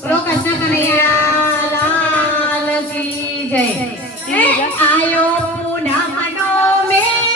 કૃષ્ણ કનૈયા લાલજી જય. આયો.